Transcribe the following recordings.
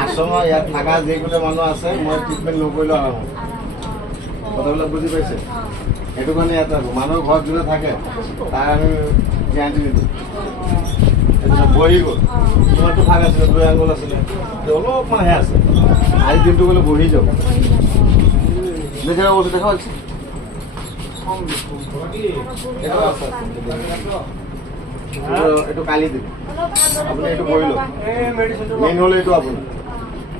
আশ্রমত ইয়াত থাকা যিকোনো মানুহ আছে মই ট্ৰিটমেণ্ট নকৰিলেও আৰাম হ'ব কথাবিলাক বুজি পাইছে সেইটো কাৰণে ইয়াত মানুহৰ ঘৰত যোনে থাকে তাৰ আমি গেৰাণ্টি নিদিওঁ বহি গ'ল তোমাৰতো ভাগ আছিলে 2 আঙুল আছিলে অলপমানহে আছে আজি দিনটো গ'লে বহি যাওঁ বস্তু দেখা পাচ্ছি এইটো কালি দিম আপুনি এইটো বহি লওক মেইন হ'ল এইটো আপুনি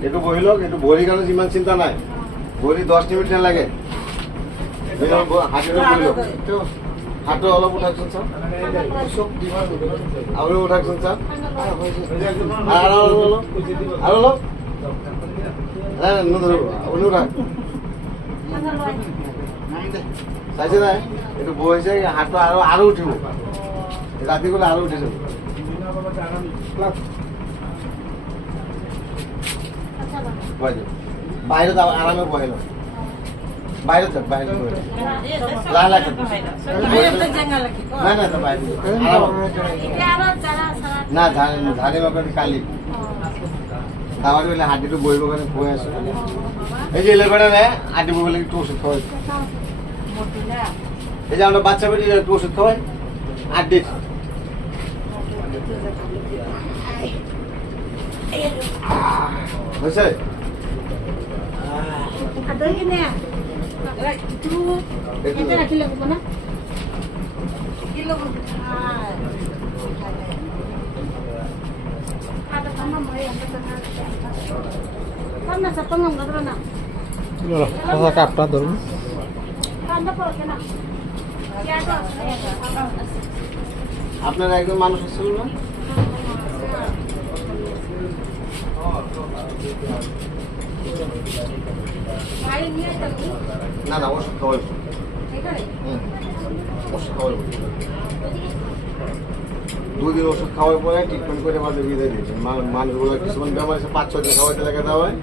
এইটো বহি লওক এইটো ভৰিৰ কাৰণে যিমান চিন্তা নাই ভৰি 10 মিনিট নালাগে হাতটো বহি লওক হাতটো অলপ উঠাকচোন ছাৰ আপুনি উঠাকচোন ছাৰ আৰু অলপ নধৰিব আপুনি উঠাক চাইছে নাই এইটো বহিছে হাতটো আৰু উঠিব ৰাতি গ'লে আৰু উঠি যাব বাহিৰত আৰামে বহি লওক বাহিৰত যাওক বাহিৰত বহি লাহে লাহে নাই নাই না ধাৰিব কাৰণে কালি খাবার বেলা হাঁটিটো বহিব কাৰণে কৈ আছো এই যে এলেবেটা নাই হাঁটি বহিলে একটু ওষুধ খাওয়াই এই যে আমরা বাচ্চা বেটি একটু ওষুধ খাওয়াই আড্ডি হয়েছে কাপটা ধরুন আপনারা একজন মানুষ আসছিল না না না ওষুধ খাওয়াই ওষুধ খাওয়াই 2 দিন ওষুধ খাওয়ার পরে ট্রিটমেন্ট করে মাঝে বিদায় দিয়েছে মানুষগুলো কিছুমান বেমার আছে 5-6 দিন খাওয়াইতে লাগে দেওয়া হয়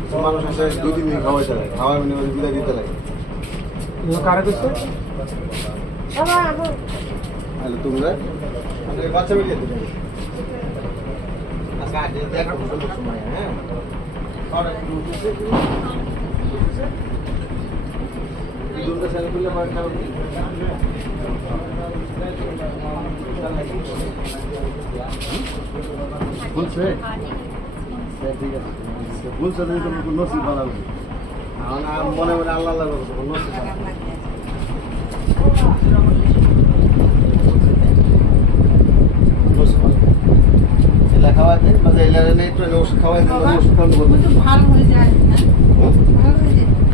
কিছু মানুষ আছে 2-3 দিন খাওয়াইতে লাগে খাওয়াই মানে বিদায় দিতে লাগে কারা কইছে হ্যালো তোমরা বাচ্চা বেরিয়ে দিতে আচ্ছা আজ দেখা সুন্দর সময় হ্যাঁ আর একটু উঠেছে দুটো সেল করলে মার খাও বলছে ঠিক আছে বলছে তুমি নসিব ভালো আমার মনে মনে আল্লাহ আল্লাহ করছে নসিব খাওয়া দেন মানে এলাকা নেই তো ওষুধ খাওয়াই দেন ওষুধ খাওয়ানো ভালো হয়ে যায়